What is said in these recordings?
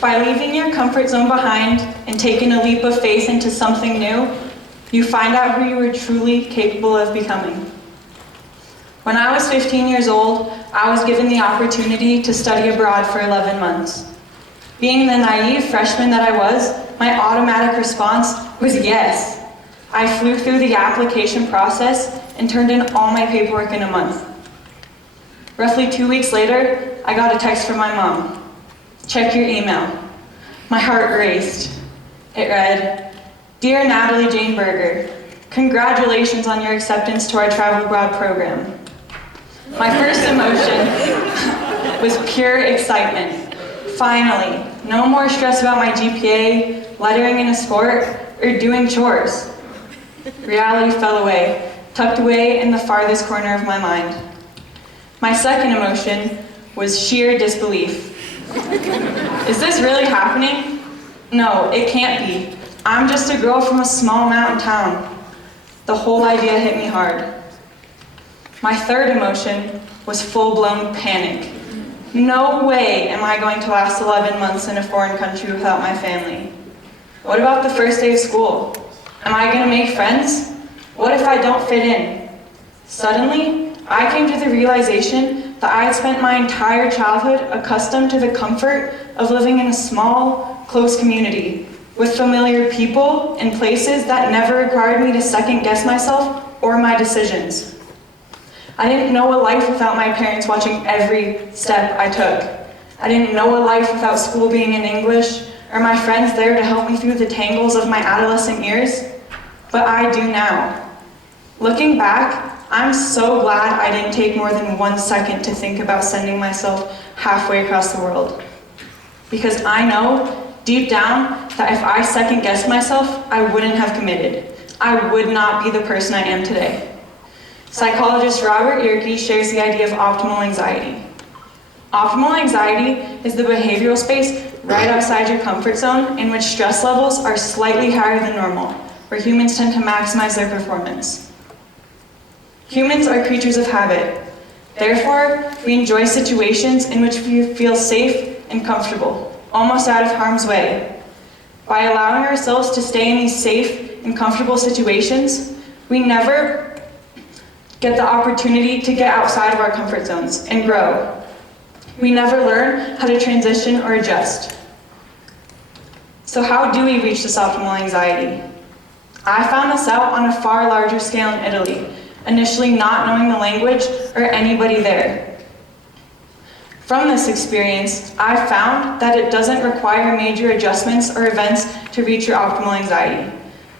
By leaving your comfort zone behind and taking a leap of faith into something new, you find out who you are truly capable of becoming. When I was 15 years old, I was given the opportunity to study abroad for 11 months. Being the naive freshman that I was, my automatic response was yes. I flew through the application process and turned in all my paperwork in a month. Roughly 2 weeks later, I got a text from my mom. "Check your email." My heart raced. It read, "Dear Natalie Jane Berger, congratulations on your acceptance to our travel abroad program." My first emotion was pure excitement. Finally, no more stress about my GPA, lettering in a sport, or doing chores. Reality fell away, tucked away in the farthest corner of my mind. My second emotion was sheer disbelief. Is this really happening? No, it can't be. I'm just a girl from a small mountain town. The whole idea hit me hard. My third emotion was full-blown panic. No way am I going to last 11 months in a foreign country without my family. What about the first day of school? Am I going to make friends? What if I don't fit in? Suddenly, I came to the realization that I had spent my entire childhood accustomed to the comfort of living in a small, close community, with familiar people and places that never required me to second-guess myself or my decisions. I didn't know a life without my parents watching every step I took. I didn't know a life without school being in English, or my friends there to help me through the tangles of my adolescent years. But I do now. Looking back, I'm so glad I didn't take more than 1 second to think about sending myself halfway across the world. Because I know, deep down, that if I second-guessed myself, I wouldn't have committed. I would not be the person I am today. Psychologist Robert Yerke shares the idea of optimal anxiety. Optimal anxiety is the behavioral space right outside your comfort zone in which stress levels are slightly higher than normal, where humans tend to maximize their performance. Humans are creatures of habit. Therefore, we enjoy situations in which we feel safe and comfortable, almost out of harm's way. By allowing ourselves to stay in these safe and comfortable situations, we never get the opportunity to get outside of our comfort zones and grow. We never learn how to transition or adjust. So how do we reach this optimal anxiety? I found this out on a far larger scale in Italy, initially not knowing the language or anybody there. From this experience, I found that it doesn't require major adjustments or events to reach your optimal anxiety.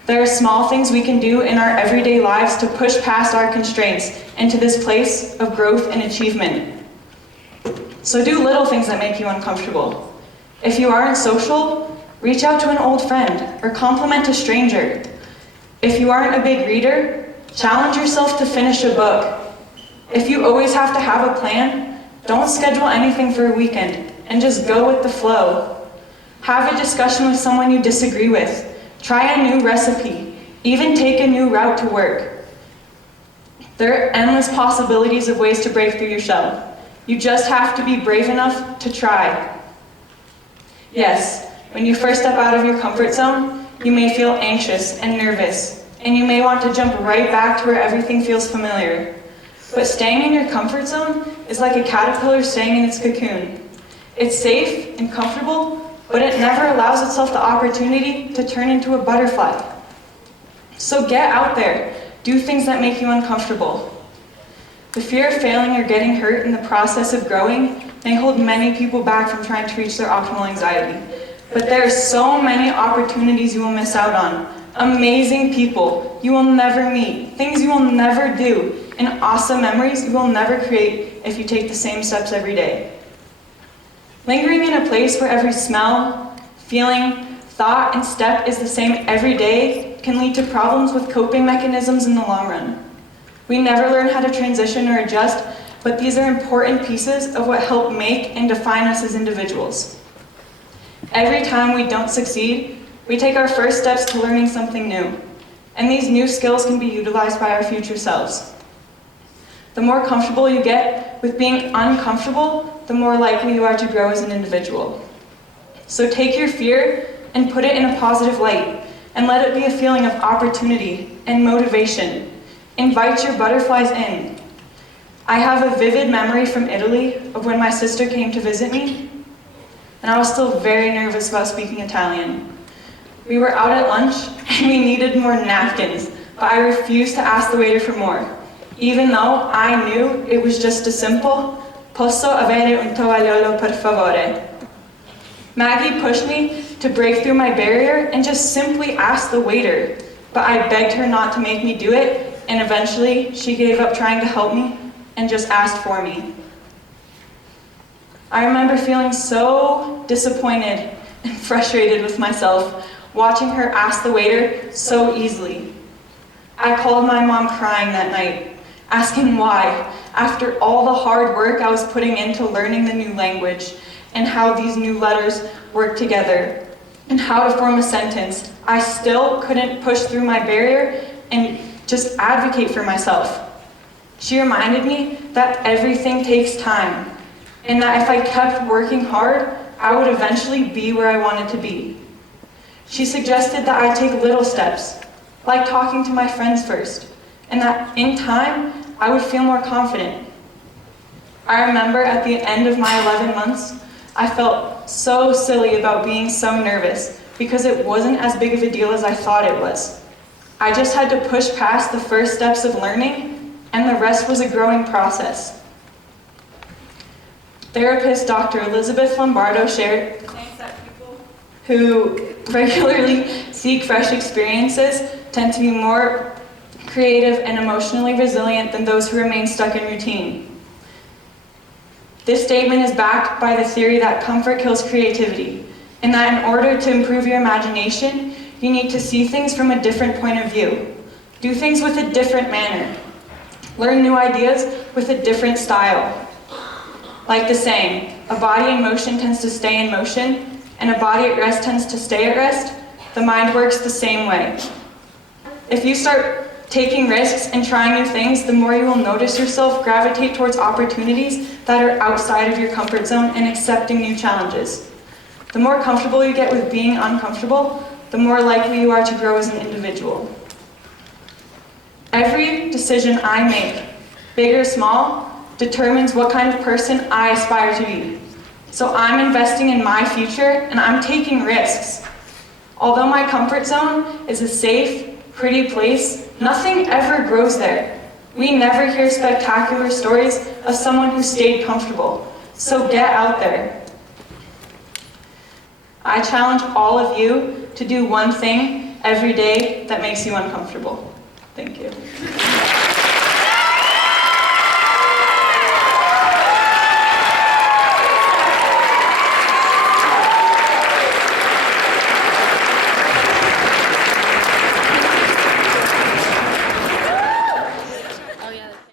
There are small things we can do in our everyday lives to push past our constraints into this place of growth and achievement. So do little things that make you uncomfortable. If you aren't social, reach out to an old friend or compliment a stranger. If you aren't a big reader, challenge yourself to finish a book. If you always have to have a plan, don't schedule anything for a weekend and just go with the flow. Have a discussion with someone you disagree with. Try a new recipe. Even take a new route to work. There are endless possibilities of ways to break through your shell. You just have to be brave enough to try. Yes, when you first step out of your comfort zone, you may feel anxious and nervous, and you may want to jump right back to where everything feels familiar. But staying in your comfort zone is like a caterpillar staying in its cocoon. It's safe and comfortable, but it never allows itself the opportunity to turn into a butterfly. So get out there, do things that make you uncomfortable. The fear of failing or getting hurt in the process of growing may hold many people back from trying to reach their optimal anxiety. But there are so many opportunities you will miss out on. Amazing people you will never meet, things you will never do, and awesome memories you will never create if you take the same steps every day. Lingering in a place where every smell, feeling, thought, and step is the same every day can lead to problems with coping mechanisms in the long run. We never learn how to transition or adjust, but these are important pieces of what help make and define us as individuals. Every time we don't succeed, we take our first steps to learning something new, and these new skills can be utilized by our future selves. The more comfortable you get with being uncomfortable, the more likely you are to grow as an individual. So take your fear and put it in a positive light, and let it be a feeling of opportunity and motivation. Invite your butterflies in. I have a vivid memory from Italy of when my sister came to visit me, and I was still very nervous about speaking Italian. We were out at lunch, and we needed more napkins, but I refused to ask the waiter for more, even though I knew it was just a simple, "Posso avere un tovagliolo per favore?" Maggie pushed me to break through my barrier and just simply ask the waiter, but I begged her not to make me do it, and eventually she gave up trying to help me and just asked for me. I remember feeling so disappointed and frustrated with myself, watching her ask the waiter so easily. I called my mom crying that night, asking why, after all the hard work I was putting into learning the new language and how these new letters work together and how to form a sentence, I still couldn't push through my barrier and just advocate for myself. She reminded me that everything takes time, and that if I kept working hard, I would eventually be where I wanted to be. She suggested that I take little steps, like talking to my friends first, and that in time, I would feel more confident. I remember at the end of my 11 months, I felt so silly about being so nervous because it wasn't as big of a deal as I thought it was. I just had to push past the first steps of learning, and the rest was a growing process. Therapist Dr. Elizabeth Lombardo shared that people who regularly seek fresh experiences tend to be more creative and emotionally resilient than those who remain stuck in routine. This statement is backed by the theory that comfort kills creativity, and that in order to improve your imagination, you need to see things from a different point of view, do things with a different manner, learn new ideas with a different style. Like the saying, a body in motion tends to stay in motion, and a body at rest tends to stay at rest, the mind works the same way. If you start taking risks and trying new things, the more you will notice yourself gravitate towards opportunities that are outside of your comfort zone and accepting new challenges. The more comfortable you get with being uncomfortable, the more likely you are to grow as an individual. Every decision I make, big or small, determines what kind of person I aspire to be. So I'm investing in my future and I'm taking risks. Although my comfort zone is a safe, pretty place, nothing ever grows there. We never hear spectacular stories of someone who stayed comfortable. So get out there. I challenge all of you to do one thing every day that makes you uncomfortable. Thank you.